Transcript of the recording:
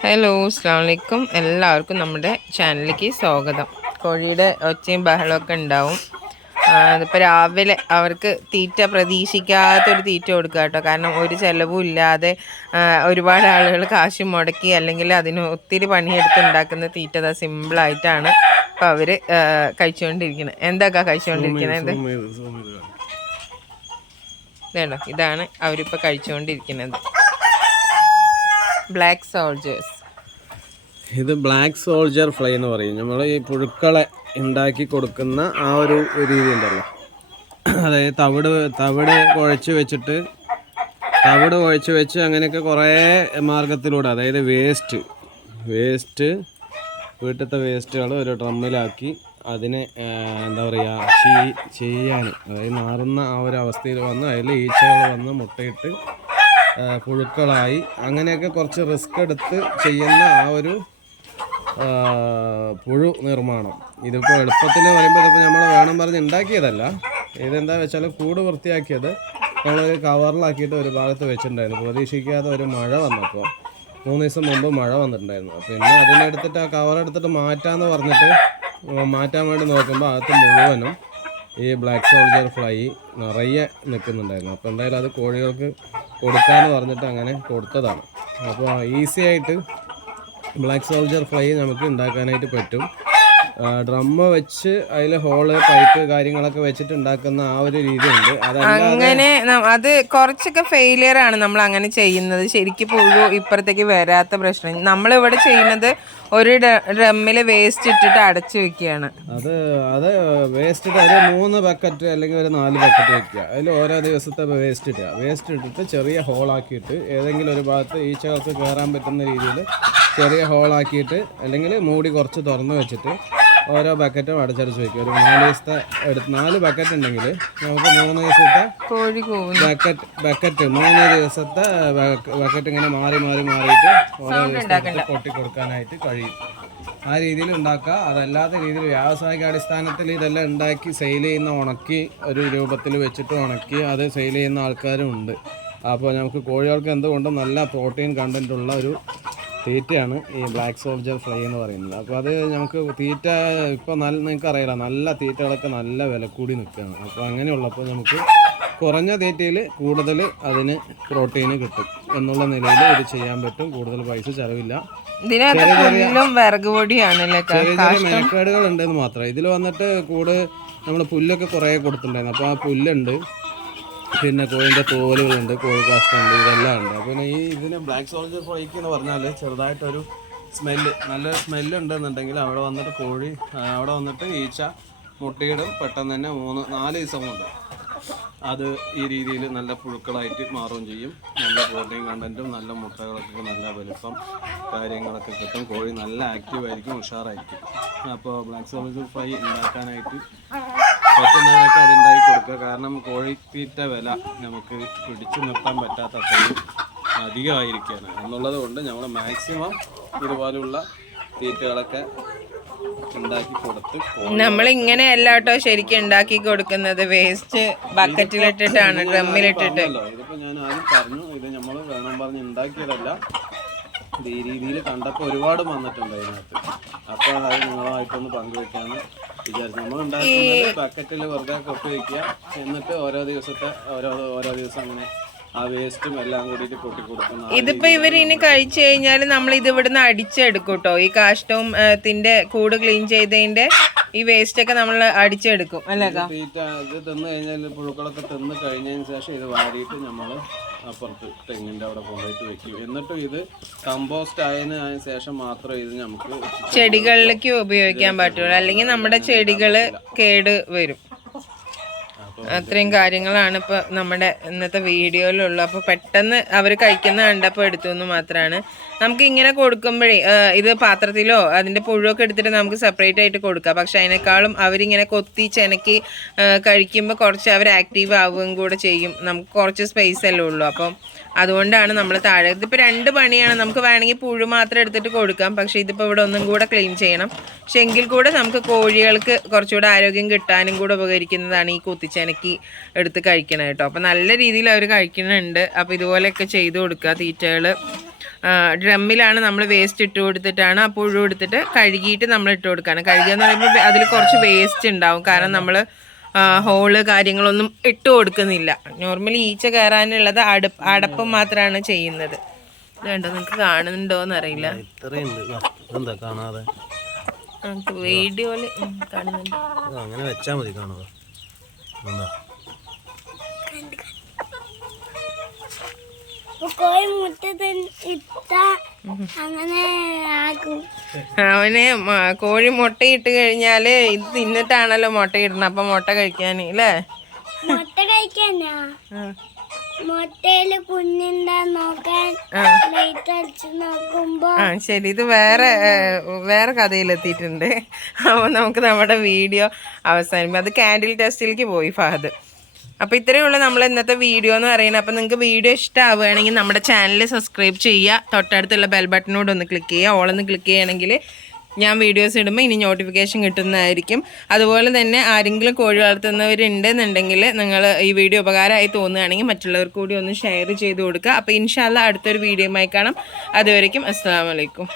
Hello അസ്ലാമലൈക്കും എല്ലാവർക്കും നമ്മുടെ ചാനലിലേക്ക് സ്വാഗതം. കോഴിയുടെ ഒച്ചയും ബഹളമൊക്കെ ഉണ്ടാവും. അതിപ്പോൾ രാവിലെ അവർക്ക് തീറ്റ പ്രതീക്ഷിക്കാത്തൊരു തീറ്റ കൊടുക്കുക കേട്ടോ. കാരണം ഒരു ചിലവും ഇല്ലാതെ ഒരുപാട് ആളുകൾ കാശ് മുടക്കി അല്ലെങ്കിൽ അതിന് ഒത്തിരി പണിയെടുത്ത് ഉണ്ടാക്കുന്ന തീറ്റ അതാ സിമ്പിളായിട്ടാണ് ഇപ്പോൾ അവർ കഴിച്ചുകൊണ്ടിരിക്കുന്നത്. എന്തൊക്കെ കഴിച്ചുകൊണ്ടിരിക്കുന്നത്? ഇതാണോ ഇതാണ് അവരിപ്പോൾ കഴിച്ചുകൊണ്ടിരിക്കുന്നത്. ബ്ലാക്ക് സോൾജേഴ്സ് ഇത് ബ്ലാക്ക് സോൾജർ ഫ്ലൈ എന്ന് പറയും. നമ്മൾ ഈ പുഴുക്കളെ ഉണ്ടാക്കി കൊടുക്കുന്ന ആ ഒരു രീതി ഉണ്ടല്ലോ. അതായത് തവിട് തവിട് കുഴച്ച് വെച്ചിട്ട് തവിട് കുഴച്ച് വെച്ച് അങ്ങനെയൊക്കെ കുറേ മാർഗത്തിലൂടെ അതായത് വേസ്റ്റ് വേസ്റ്റ് വീട്ടിലത്തെ വേസ്റ്റുകൾ ഒരു ഡ്രമ്മിലാക്കി അതിനെ എന്താ പറയുക ചീ ചെയ്യാൻ അതായത് മാറുന്ന ആ ഒരു അവസ്ഥയിൽ വന്ന് അതിൽ ഈച്ചകൾ വന്ന് മുട്ടയിട്ട് പുഴുക്കളായി. അങ്ങനെയൊക്കെ കുറച്ച് റിസ്ക് എടുത്ത് ചെയ്യുന്ന ആ ഒരു പുഴു നിർമ്മാണം. ഇതിപ്പോൾ എളുപ്പത്തിൽ പറയുമ്പോൾ ഇതിപ്പോൾ നമ്മൾ വേണം പറഞ്ഞ് ഉണ്ടാക്കിയതല്ല. ഇതെന്താ വെച്ചാൽ കൂട് വൃത്തിയാക്കിയത് നമ്മൾ കവറിലാക്കിയിട്ട് ഒരു ഭാഗത്ത് വെച്ചിട്ടുണ്ടായിരുന്നു. പ്രതീക്ഷിക്കാതെ ഒരു മഴ വന്നപ്പോൾ മൂന്ന് ദിവസം മുമ്പ് മഴ വന്നിട്ടുണ്ടായിരുന്നു. പിന്നെ അതിനെടുത്തിട്ട് ആ കവർ എടുത്തിട്ട് മാറ്റാന്ന് പറഞ്ഞിട്ട് മാറ്റാൻ വേണ്ടി നോക്കുമ്പോൾ അകത്ത് മുഴുവനും ഈ ബ്ലാക്ക് സോൾജർ ഫ്ലൈ നിറയെ നിൽക്കുന്നുണ്ടായിരുന്നു. അപ്പോൾ എന്തായാലും അത് കോഴികൾക്ക് കൊടുക്കാന്ന് പറഞ്ഞിട്ട് അങ്ങനെ കൊടുത്തതാണ്. അപ്പോൾ ഈസി ആയിട്ട് ബ്ലാക്ക് സോൾജർ ഫ്ലൈ നമുക്ക് ഉണ്ടാക്കാനായിട്ട് പറ്റും. ഡ്രമ്മ് വെച്ച് അതിൽ ഹോൾ പൈപ്പ് കാര്യങ്ങളൊക്കെ വെച്ചിട്ട് ഉണ്ടാക്കുന്ന ആ ഒരു രീതിയുണ്ട്. അങ്ങനെ അത് കുറച്ചൊക്കെ ഫെയിലിയർ ആണ് നമ്മൾ അങ്ങനെ ചെയ്യുന്നത്. ശരിക്കും പുഴു ഇപ്പുറത്തേക്ക് വരാത്ത പ്രശ്നം. നമ്മൾ ഇവിടെ ചെയ്യുന്നത് ഒരു ഡ്രമ്മിൽ വേസ്റ്റ് ഇട്ടിട്ട് അടച്ചു വെക്കുകയാണ്. അത് അത് വേസ്റ്റ് ഇട്ട് ഒരു മൂന്ന് ബക്കറ്റ് അല്ലെങ്കിൽ ഒരു നാല് ബക്കറ്റ് വെക്കുക. അതിൽ ഓരോ ദിവസത്തെ വേസ്റ്റ് ഇടുക. വേസ്റ്റ് ഇട്ടിട്ട് ചെറിയ ഹോളാക്കിയിട്ട് ഏതെങ്കിലും ഒരു ഭാഗത്ത് ഈച്ചകൾക്ക് കയറാൻ പറ്റുന്ന രീതിയിൽ ചെറിയ ഹോളാക്കിയിട്ട് അല്ലെങ്കിൽ മൂടി കുറച്ച് തുറന്ന് വെച്ചിട്ട് ഓരോ ബക്കറ്റും അടച്ചടച്ച് വെക്കുക ഒരു നാല് ദിവസത്തെ എടുത്ത് നാല് ബക്കറ്റ് ഉണ്ടെങ്കിൽ നമുക്ക് മൂന്ന് ദിവസത്തെ ബക്കറ്റ് ബക്കറ്റ് മൂന്ന് ദിവസത്തെ ബക്കറ്റ് ഇങ്ങനെ മാറി മാറി മാറിയിട്ട് ഓരോ ദിവസത്തെ കൊട്ടി കൊടുക്കാനായിട്ട് കഴിയും. ആ രീതിയിൽ ഉണ്ടാക്കുക. അതല്ലാത്ത രീതിയിൽ വ്യാവസായിക അടിസ്ഥാനത്തിൽ ഇതെല്ലാം ഉണ്ടാക്കി സെയിൽ ചെയ്യുന്ന ഉണക്കി ഒരു രൂപത്തിൽ വെച്ചിട്ട് ഉണക്കി അത് സെയിൽ ചെയ്യുന്ന ആൾക്കാരും ഉണ്ട്. അപ്പോൾ നമുക്ക് കോഴികൾക്ക് എന്തുകൊണ്ടും നല്ല പ്രോട്ടീൻ കണ്ടന്റുള്ള ഒരു തീറ്റയാണ് ഈ ബ്ലാക്ക് സോൾജർ ഫ്ലൈ എന്ന് പറയുന്നത്. അപ്പോൾ അത് നമുക്ക് തീറ്റ ഇപ്പോൾ നല്ല നിങ്ങൾക്ക് അറിയില്ല നല്ല തീറ്റകളൊക്കെ നല്ല വില കൂടി നിൽക്കുകയാണ്. അപ്പോൾ അങ്ങനെയുള്ളപ്പോൾ നമുക്ക് കുറഞ്ഞ തീറ്റയിൽ കൂടുതൽ അതിന് പ്രോട്ടീൻ കിട്ടും എന്നുള്ള നിലയിൽ ഇത് ചെയ്യാൻ പറ്റും. കൂടുതൽ പൈസ ചിലവില്ല. മെനക്കേടുകൾ ഉണ്ടെന്ന് മാത്രമേ. ഇതിൽ വന്നിട്ട് കൂട് നമ്മൾ പുല്ലൊക്കെ കുറേ കൊടുത്തിട്ടുണ്ടായിരുന്നു. അപ്പോൾ ആ പുല്ലുണ്ട്. പിന്നെ കോഴിന്റെ തോലുകളുണ്ട് കോഴി കാഷ്ടമുണ്ട് ഇതെല്ലാം ഉണ്ട്. അപ്പോൾ ഈ ഇതിന് ബ്ലാക്ക് സോൾജർ ഫ്രൈക്ക് എന്ന് പറഞ്ഞാൽ ചെറുതായിട്ടൊരു സ്മെല്ല് നല്ല സ്മെല്ല് ഉണ്ടെന്നുണ്ടെങ്കിൽ അവിടെ വന്നിട്ട് കോഴി അവിടെ വന്നിട്ട് ഈച്ച മുട്ടയിടും. പെട്ടെന്ന് തന്നെ മൂന്ന് നാല് ദിവസം കൊണ്ട് അത് ഈ രീതിയിൽ നല്ല പുഴുക്കളായിട്ട് മാറുകയും ചെയ്യും. നല്ല പ്രോട്ടീൻ കണ്ടന്റും നല്ല മുട്ടകളൊക്കെ നല്ല വലുപ്പം കാര്യങ്ങളൊക്കെ കിട്ടും. കോഴി നല്ല ആക്റ്റീവായിരിക്കും ഉഷാറായിരിക്കും. അപ്പോൾ ബ്ലാക്ക് സോൾജർ ഫ്രൈ ഉണ്ടാക്കാനായിട്ട് പറ്റുന്നവരൊക്കെ അത് ഉണ്ടാക്കി കൊടുക്കുക. കാരണം കോഴിത്തീറ്റ വില നമുക്ക് പിടിച്ചു നിർത്താൻ പറ്റാത്ത അത്രയും അധികമായിരിക്കുകയാണ്. എന്നുള്ളത് കൊണ്ട് നമ്മൾ മാക്സിമം ഇതുപോലുള്ള തീറ്റകളൊക്കെ ഉണ്ടാക്കി കൊടുത്ത് കോഴി നമ്മൾ ഇങ്ങനെയല്ല കേട്ടോ ശരിക്കും ഉണ്ടാക്കി കൊടുക്കുന്നത്. വേസ്റ്റ് ബക്കറ്റിലിട്ടിട്ടാണ് ഡ്രമ്മിലിട്ടിട്ട് ഇതിപ്പോ ഞാൻ ആദ്യം പറഞ്ഞു. ഇത് നമ്മൾ വേണം പറഞ്ഞ് ഉണ്ടാക്കിയതല്ല. ഇത് ഈ രീതിയിൽ കണ്ടപ്പോൾ ഒരുപാട് വന്നിട്ടുണ്ട് അതിനകത്ത്. അപ്പോൾ അത് നിങ്ങളുമായിട്ടൊന്ന് പങ്കുവെക്കാന്ന് വെറുതെ കൊട്ടി വയ്ക്കുക എന്നിട്ട് ഓരോ ദിവസത്തെ ഓരോ ഓരോ ദിവസം അങ്ങനെ ആ വേസ്റ്റും എല്ലാം കൂടിയിട്ട് കൊട്ടി കൊടുക്കുന്ന ആ ഇതിപ്പോ ഇവർ ഇനി കഴിച്ചു കഴിഞ്ഞാൽ നമ്മൾ ഇത് ഇവിടുന്ന് അടിച്ചെടുക്കും കേട്ടോ ഈ കാഷ്ടവും തിന്റെ ത്തിന്റെ കൂട് ക്ലീൻ ചെയ്തതിന്റെ ഈ വേസ്റ്റ് ഒക്കെ നമ്മൾ അടിച്ചെടുക്കും. അല്ലേ ഇത് തിന്നു കഴിഞ്ഞാൽ പുഴുക്കളൊക്കെ തിന്ന് കഴിഞ്ഞതിന് ശേഷം ഇത് വാരിയിട്ട് നമ്മൾ അപ്പുറത്ത് തെങ്ങിന്റെ അവിടെ കൊണ്ടുപോയിട്ട് വെക്കും. എന്നിട്ടും ഇത് കമ്പോസ്റ്റ് ആയതിന് ശേഷം മാത്രമേ ഇത് നമുക്ക് ചെടികളിലേക്ക് ഉപയോഗിക്കാൻ പറ്റുള്ളൂ അല്ലെങ്കിൽ നമ്മുടെ ചെടികൾ കേട് വരും. അത്രയും കാര്യങ്ങളാണ് ഇപ്പൊ നമ്മുടെ ഇന്നത്തെ വീഡിയോയിലുള്ളത് അപ്പൊ പെട്ടെന്ന് അവർ കഴിക്കുന്ന കണ്ടപ്പോൾ എടുത്തു എന്ന് മാത്രമാണ് നമുക്ക് ഇങ്ങനെ കൊടുക്കുമ്പോഴേ ഇത് പാത്രത്തിലോ അതിന്റെ പുഴുവൊക്കെ എടുത്തിട്ട് നമുക്ക് സെപ്പറേറ്റ് ആയിട്ട് കൊടുക്കാം. പക്ഷെ അതിനേക്കാളും അവരിങ്ങനെ കൊത്തി ചെനക്കി കഴിക്കുമ്പോൾ കുറച്ച് അവർ ആക്റ്റീവ് ആവുകയും കൂടെ ചെയ്യും. നമുക്ക് കുറച്ച് സ്പേസ് അല്ലേ ഉള്ളൂ. അപ്പം അതുകൊണ്ടാണ് നമ്മൾ താഴെ ഇതിപ്പോൾ രണ്ട് പണിയാണ്. നമുക്ക് വേണമെങ്കിൽ പുഴു മാത്രം എടുത്തിട്ട് കൊടുക്കാം. പക്ഷേ ഇതിപ്പോൾ ഇവിടെ ഒന്നും കൂടെ ക്ലീൻ ചെയ്യണം. പക്ഷെ എങ്കിൽ കൂടെ നമുക്ക് കോഴികൾക്ക് കുറച്ചുകൂടെ ആരോഗ്യം കിട്ടാനും കൂടെ ഉപകരിക്കുന്നതാണ് ഈ കുത്തിച്ചനക്കി എടുത്ത് കഴിക്കണത് കേട്ടോ. അപ്പോൾ നല്ല രീതിയിൽ അവർ കഴിക്കുന്നുണ്ട്. അപ്പോൾ ഇതുപോലെയൊക്കെ ചെയ്ത് കൊടുക്കുക തീറ്റകൾ ഡ്രമ്മിലാണ് നമ്മൾ വേസ്റ്റ് ഇട്ട് കൊടുത്തിട്ടാണ് ആ പുഴു എടുത്തിട്ട് കഴുകിയിട്ട് നമ്മൾ ഇട്ട് കൊടുക്കുകയാണ് കഴുകുക എന്ന് പറയുമ്പോൾ അതിൽ കുറച്ച് വേസ്റ്റ് ഉണ്ടാവും. കാരണം നമ്മൾ ഹോൾ കാര്യങ്ങളൊന്നും ഇട്ട് കൊടുക്കുന്നില്ല. നോർമലി ഈച്ച കയറാനുള്ളത് അടുപ്പ് അടപ്പ് മാത്രമാണ് ചെയ്യുന്നത്. വേണ്ടോ നിങ്ങൾക്ക് കാണുന്നുണ്ടോന്ന് അറിയില്ല വീഡിയോയിൽ കാണുന്നുണ്ട്. അങ്ങനെ വെച്ചാ മതി കാണുക. ഇട്ട അവന് കോഴി മുട്ടയിട്ട് കഴിഞ്ഞാൽ ഇത് തിന്നിട്ടാണല്ലോ മുട്ടയിടുന്നത്. അപ്പൊ മുട്ട കഴിക്കാൻ അല്ലേ? മുട്ട കഴിക്കാനാ? മുട്ടയിൽ കുഞ്ഞുണ്ടാ നോക്കാൻ നോക്കുമ്പോ ആ ശരി. ഇത് വേറെ വേറെ വേറെ കഥയിലെത്തിയിട്ടുണ്ട്. അപ്പൊ നമുക്ക് നമ്മുടെ വീഡിയോ അവസാനിപ്പിക്കും. അത് കാൻഡിൽ ടെസ്റ്റിലേക്ക് പോയി ഫഹദ്. അപ്പോൾ ഇത്രയേ ഉള്ളൂ നമ്മൾ ഇന്നത്തെ വീഡിയോ എന്ന് പറയുന്നത്. അപ്പോൾ നിങ്ങൾക്ക് വീഡിയോ ഇഷ്ടമാവുകയാണെങ്കിൽ നമ്മുടെ ചാനൽ സബ്സ്ക്രൈബ് ചെയ്യുക. തൊട്ടടുത്തുള്ള ബെൽ ബട്ടനോട് ഒന്ന് ക്ലിക്ക് ചെയ്യുക. ഓളൊന്ന് ക്ലിക്ക് ചെയ്യുകയാണെങ്കിൽ ഞാൻ വീഡിയോസ് ഇടുമ്പോൾ ഇനി നോട്ടിഫിക്കേഷൻ കിട്ടുന്നതായിരിക്കും. അതുപോലെ തന്നെ ആരെങ്കിലും കോഴി വളർത്തുന്നവരുണ്ടെന്നുണ്ടെങ്കിൽ നിങ്ങൾ ഈ വീഡിയോ ഉപകാരമായി തോന്നുകയാണെങ്കിൽ മറ്റുള്ളവർക്ക് കൂടി ഒന്ന് ഷെയർ ചെയ്ത് കൊടുക്കുക. അപ്പോൾ ഇൻഷാല്ല അടുത്തൊരു വീഡിയോയുമായി കാണാം. അതുവരേക്കും അസ്സാം വലൈക്കും